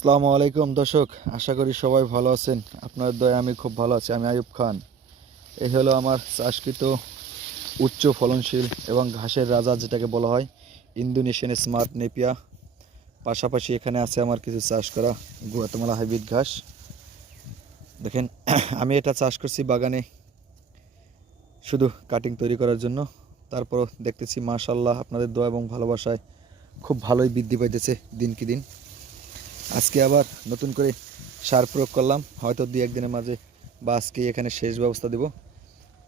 আসসালামু আলাইকুম দর্শক, আশা করি সবাই ভালো আছেন। আপনার দয়ে আমি খুব ভালো আছি, আমি আয়ুব খান। এই হলো আমার চাষকৃত উচ্চ ফলনশীল এবং ঘাসের রাজা, যেটাকে বলা হয় ইন্দোনেশিয়ান স্মার্ট নেপিয়া। পাশাপাশি এখানে আছে আমার কিছু চাষ করা গুয়াতমালা হাইব্রিড ঘাস। দেখেন, আমি এটা চাষ করছি বাগানে শুধু কাটিং তৈরি করার জন্য। তারপর দেখতেছি মাশাল্লাহ, আপনাদের দোয়া এবং ভালোবাসায় খুব ভালোই বৃদ্ধি পাইতেছে দিন কি দিন। আজকে আবার নতুন করে সার প্রয়োগ করলাম। হয়তো দুই একদিনের মাঝে বা আজকে এখানে শেষ ব্যবস্থা দেব,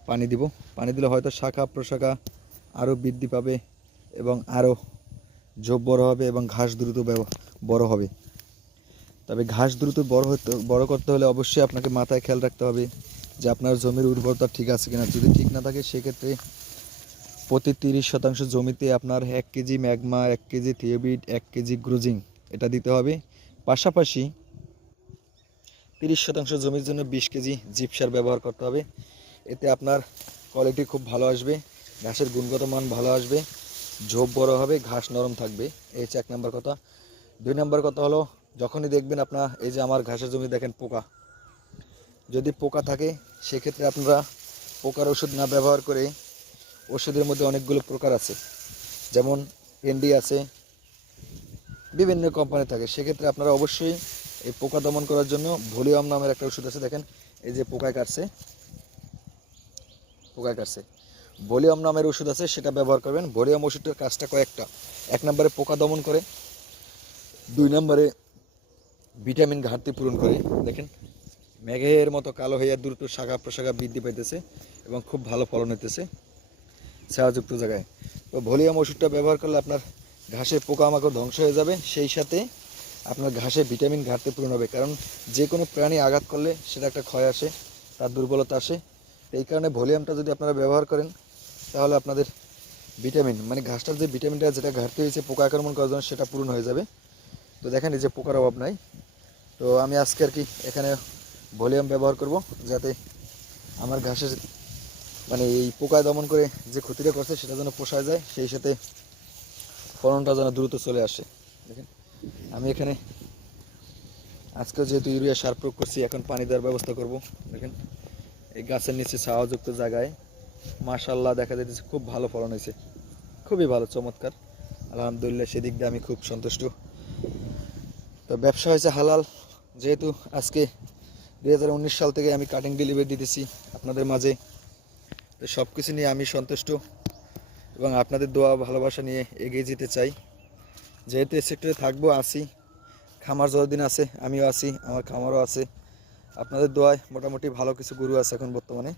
পানি দিব। পানি দিলে হয়তো শাখা প্রশাখা আরও বৃদ্ধি পাবে এবং আরও ঝোপ বড় হবে এবং ঘাস দ্রুত বড় হবে। তবে ঘাস দ্রুত বড় হতে বড় করতে হলে অবশ্যই আপনাকে মাথায় খেয়াল রাখতে হবে যে আপনার জমির উর্বরতা ঠিক আছে কিনা। যদি ঠিক না থাকে, সেক্ষেত্রে প্রতি তিরিশ শতাংশ জমিতে আপনার এক কেজি ম্যাগমা, এক কেজি থিওবিট, এক কেজি গ্রুজিং এটা দিতে হবে। পাশাপাশি তিরিশ শতাংশ জমির জন্য বিশ কেজি জিপ সার ব্যবহার করতে হবে। এতে আপনার কোয়ালিটি খুব ভালো আসবে, ঘাসের গুণগত মান ভালো আসবে, ঝোপ বড় হবে, ঘাস নরম থাকবে। এই হচ্ছে এক নম্বর কথা। দুই নম্বর কথা হলো, যখনই দেখবেন আপনার, এই যে আমার ঘাসের জমি দেখেন পোকা। যদি পোকা থাকে, সেক্ষেত্রে আপনারা পোকার ওষুধ না ব্যবহার করে ওষুধের মধ্যে অনেকগুলো প্রকার আছে। যেমন এনডি আছে বিভিন্ন কোম্পানি থাকে। সেক্ষেত্রে আপনারা অবশ্যই এই পোকা দমন করার জন্য ভলিউম নামের একটা ওষুধ আছে। দেখেন, এই যে পোকায় কাটছে। পোকায় কাটছে। ভলিউম নামের ওষুধ আছে, সেটা ব্যবহার করবেন। ভলিউম ওষুধটার কাজটা কয়েকটা। এক নম্বরে পোকা দমন করে। দুই নম্বরে ভিটামিন ঘাটতি পূরণ করে। দেখেন, মেঘের মতো কালো হইয়া দ্রুত শাখা প্রশাখা বৃদ্ধি পাইতেছে এবং খুব ভালো ফলন হইতেছে। ছায়াযুক্ত জায়গায়। তো ভলিউম ওষুধটা ব্যবহার করলে আপনার ঘাসের পোকামাকড় ধ্বংস হয়ে যাবে, সেই সাথে আপনার ঘাসে ভিটামিন ঘাটতি পূরণ হবে। কারণ যে কোনো প্রাণী আঘাত করলে সেটা একটা ক্ষয় আসে, তার দুর্বলতা আসে। এই কারণে ভলিউমটা যদি আপনারা ব্যবহার করেন, তাহলে আপনাদের ভিটামিন মানে ঘাসটার যে ভিটামিনটা, যেটা ঘাটতি হয়েছে পোকা আক্রমণ করার জন্য সেটা পূরণ হয়ে যাবে। তো দেখেন, এই যে পোকার অভাব নাই। তো আমি আজকে আর কি এখানে ভলিউম ব্যবহার করব, যাতে আমার ঘাসের মানে এই পোকায় দমন করে যে ক্ষতিটা করছে সেটা যেন পোষায় যায়, সেই সাথে ফলনটা যেন দ্রুত চলে আসে। দেখেন, আমি এখানে আজকে যেহেতু ইউরিয়া সার প্রয়োগ করছি, এখন পানি দেওয়ার ব্যবস্থা করব। দেখেন, এই গাছের নিচে ছাওয়াযুক্ত জায়গায় মাশাল্লাহ দেখা যাচ্ছে খুব ভালো ফলন হয়েছে। খুবই ভালো, চমৎকার। আলহামদুলিল্লাহ সেদিক দিয়ে আমি খুব সন্তুষ্ট। তো ব্যবসা হয়েছে হালাল। যেহেতু আজকে দু হাজার উনিশ সাল থেকে আমি কাটিং ডেলিভারি দিতেছি আপনাদের মাঝে। তো সব কিছু নিয়ে আমি সন্তুষ্ট। এবং আপনাদের দোয়া ভালোবাসা নিয়ে এগিয়ে যেতে চাই। যেহেতু এই সেক্টরে থাকব আসি খামার যতদিন আছে, আমিও আছি, আমার খামারও আছে। আপনাদের দোয়ায় মোটামুটি ভালো কিছু গরু আছে এখন বর্তমানে।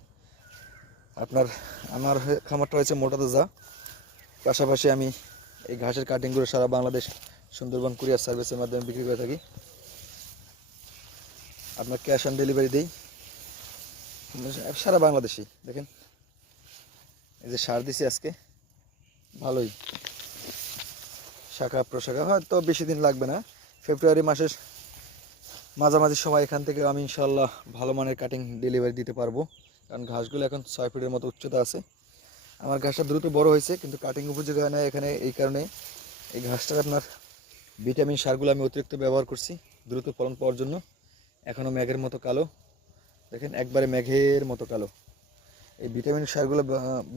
আপনার, আমার খামারটা হয়েছে মোটা দোজা পাশাপাশি আমি এই ঘাসের কাটিংগুলো সারা বাংলাদেশ সুন্দরবন কুরিয়ার সার্ভিসের মাধ্যমে বিক্রি করে থাকি। আপনার ক্যাশ অন ডেলিভারি দিই। সারা বাংলাদেশি দেখেন। এই যে সার দিছি আজকে। ভালোই। শাখা প্রশাখা হয়তো বেশি দিন লাগবে না। ফেব্রুয়ারি মাসের মাঝামাঝি সময় এখান থেকে আমি ইনশাল্লাহ ভালো মানের কাটিং ডেলিভারি দিতে পারব। কারণ ঘাসগুলো এখন ছয় ফিটের মতো উচ্চতা আছে। আমার ঘাসটা দ্রুত বড় হয়েছে, কিন্তু কাটিং উপযোগী হয় না এখানে, এই কারণে এই ঘাসটার আপনার ভিটামিন সারগুলো আমি অতিরিক্ত ব্যবহার করছি, দ্রুত ফলন পাওয়ার জন্য। এখনও ম্যাঘের মতো কালো। দেখেন, একবারে মেঘের মতো কালো। এই ভিটামিন সারগুলো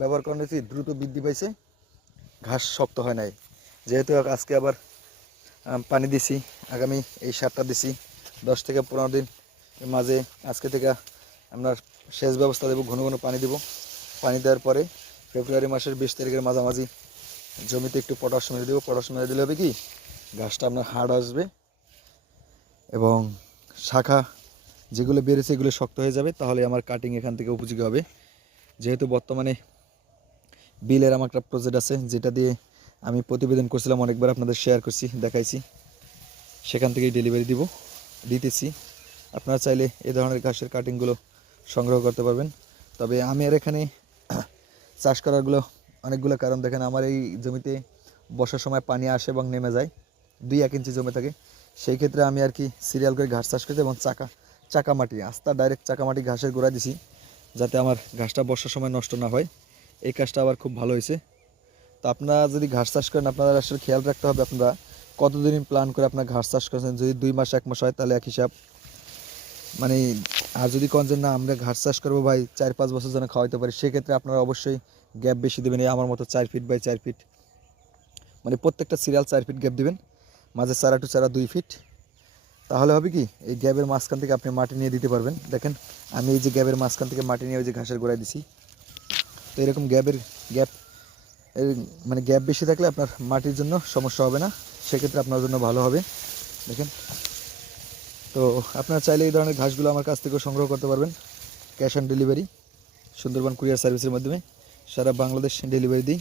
ব্যবহার ফলে দ্রুত বৃদ্ধি পাইছে। ঘাস শক্ত হয় নাই। যেহেতু আজকে আবার পানি দিছি, আগামী এই সারটা দিছি, দশ থেকে পনেরো দিন মাঝে আজকে থেকে আপনার সেচ ব্যবস্থা দেবো, ঘন ঘন পানি দেবো। পানি দেওয়ার পরে ফেব্রুয়ারি মাসের বিশ তারিখের মাঝামাঝি জমিতে একটু পটাশ মেরে দেবো। পটাশ মেরে দিলে হবে কি, ঘাসটা আপনার হার্ড আসবে এবং শাখা যেগুলো বেড়েছে এগুলো শক্ত হয়ে যাবে, তাহলে আমার কাটিং এখান থেকে উপযোগী হবে। যেহেতু বর্তমানে বিলের আমার একটা প্রজেক্ট আছে, যেটা দিয়ে আমি প্রতিবেদন করছিলাম, অনেকবার আপনাদের শেয়ার করছি, দেখাইছি। সেখান থেকেই ডেলিভারি দিব, দিতেছি। আপনারা চাইলে এই ধরনের ঘাসের কাটিংগুলো সংগ্রহ করতে পারবেন। তবে আমি আর এখানে চাষ করারগুলো অনেকগুলো কারণ। দেখেন, আমার এই জমিতে বর্ষার সময় পানি আসে এবং নেমে যায়, দুই এক ইঞ্চি জমে থাকে। সেই ক্ষেত্রে আমি আর কি সিরিয়াল করে ঘাস চাষ করছি এবং চাকা চাকা মাটি, আস্তা ডাইরেক্ট চাকা মাটি ঘাসের গোড়া দিছি, যাতে আমার ঘাসটা বর্ষার সময় নষ্ট না হয়। এই কাজটা আবার খুব ভালো হয়েছে। তো আপনারা যদি ঘাস চাষ করেন আপনারা আসলে খেয়াল রাখতে হবে আপনারা কতদিন প্ল্যান করে আপনার ঘাস চাষ করেছেন। যদি দুই মাস, এক মাস হয়, তাহলে এক হিসাব। মানে আর যদি কোন যে, না, আমরা ঘাস চাষ করব ভাই, চার পাঁচ বছর যেন খাওয়াইতে পারি, সেক্ষেত্রে আপনারা অবশ্যই গ্যাপ বেশি দেবেন। এই আমার মতো চার ফিট বাই চার ফিট মানে প্রত্যেকটা সিরিয়াল চার ফিট গ্যাপ দেবেন। মাঝে চারা টু চারা দুই ফিট তাহলে হবে কি, এই গ্যাপের মাঝখান থেকে আপনি মাটি নিয়ে দিতে পারবেন। দেখেন, আমি এই যে গ্যাপের মাঝখান থেকে মাটি নিয়ে ওই যে ঘাসের গোড়ায় দিছি। তো এরকম গ্যাপের গ্যাপ মানে গ্যাপ বেশি থাকলে আপনার মাটির জন্য সমস্যা হবে না। সেক্ষেত্রে আপনার জন্য ভালো হবে। দেখেন, তো আপনারা চাইলে এই ধরনের ঘাসগুলো আমার কাছ থেকেও সংগ্রহ করতে পারবেন। Cash on delivery, Sundarban courier সার্ভিসের মাধ্যমে সারা বাংলাদেশ ডেলিভারি দিই।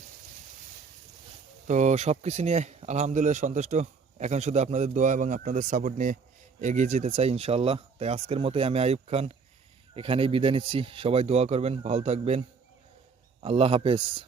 তো সব কিছু নিয়ে আলহামদুলিল্লাহ সন্তুষ্ট। এখন শুধু আপনাদের দোয়া এবং আপনাদের সাপোর্ট নিয়ে এগিয়ে যেতে চাই ইনশাআল্লাহ। তাই আজকের মতোই আমি আয়ুব খান এখানেই বিদায় নিচ্ছি। সবাই দোয়া করবেন, ভালো থাকবেন। আল্লাহ হাফেজ।